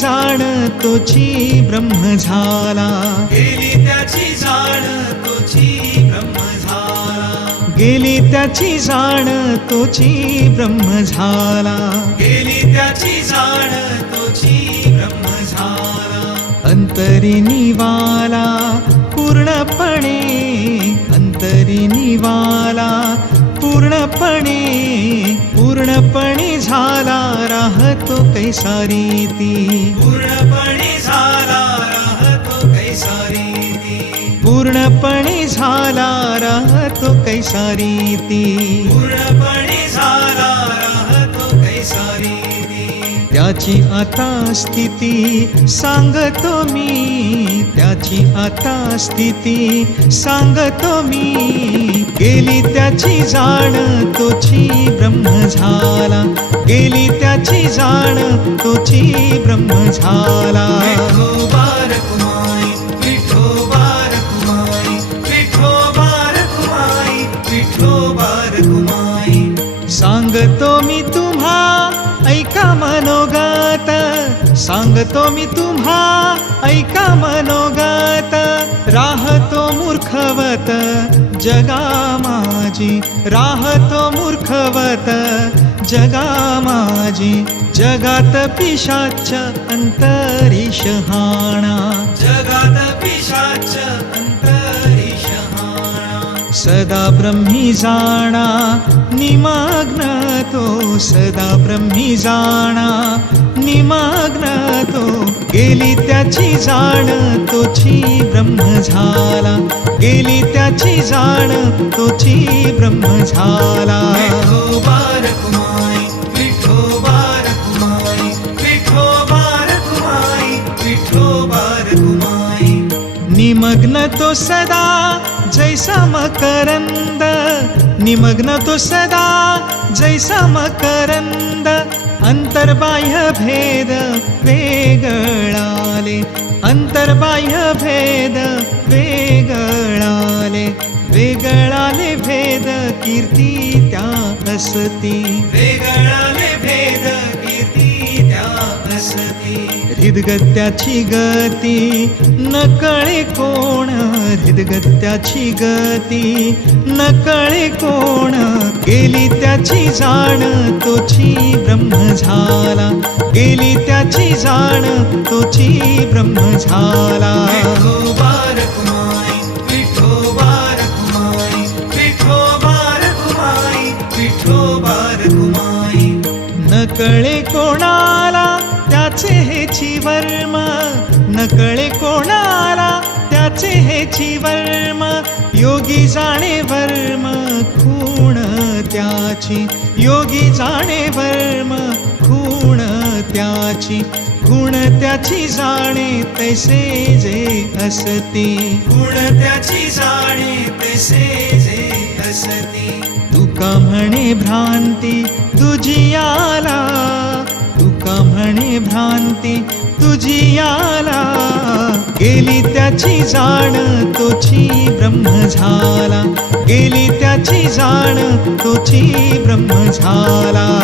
जाण तोची ब्रह्म झाला. गेली त्याची जाण तोची ब्रह्म झाला. गेली त्याची जाण तोची ब्रह्म झाला. गेली त्याची जाण तोची ब्रह्म झाला. अंतरी निवाला पूर्णपणे अंतरी निवाला पूर्णपणे पूर्णपणे झाला राहतो कैसारी ती पूर्णपणे झाला राहतो कैसारी ती पूर्णपणे झाला राहतो कैसारी ती पूर्णपणे झाला राहतो कैसारी ती त्याची आता स्थिती सांगतो मी. त्याची आता स्थिती सांगतो मी. गेली त्याची जाण तोची ब्रह्म झाला. गेली त्याची जाण तोची ब्रह्म झाला. सांगतो मी तुम्हा ऐका मनोगत सांगतो मी तुम्हा ऐका मनोगत राहतो मूर्खवत जगा माझी राहतो मूर्खवत जगा माझी जगात पिशाच अंतरीश हाणा. जगात पिशाच अंतरीश हाणा. सदा ब्रह्मी जाणा निमग्न तो सदा ब्रह्मी जाणा. निमग्न तो गेली त्याची जाण तोची ब्रह्म झाला. गेली त्याची जाण तोची ब्रह्म झाला. निमग्न तो सदा जैसा मकरंद. निमग्न तो सदा जैसा मकरंद अंतर्बाह्य भेद वेगळाले अंतर्बाह्य भेद वेगळाले वेगळाले भेद कीर्ती त्या असती वेगळाले हृदगत्याची गती. न कळे कोण हृदगत्याची गती. न कळे कोण गेली त्याची जाण तोची ब्रह्म झाला. गेली त्याची जाण तोची ब्रह्म झाला. न कळे कोणाला त्याचे हेची वर्म. न कळे कोणाला त्याचे हेची वर्म. योगी जाणे वर्म खूण त्याची. योगी जाणे वर्म खूण त्याची. खूण त्याची जाणे तैसे जे असती. गुण त्याची जाणे तसे जे असती. तुका म्हणे भ्रांती तुझी आला तुका म्हणे भ्रांती तुझी आला. गेली त्याची जाण तोची ब्रह्म झाला. गेली त्याची जाण तोची ब्रह्म झाला.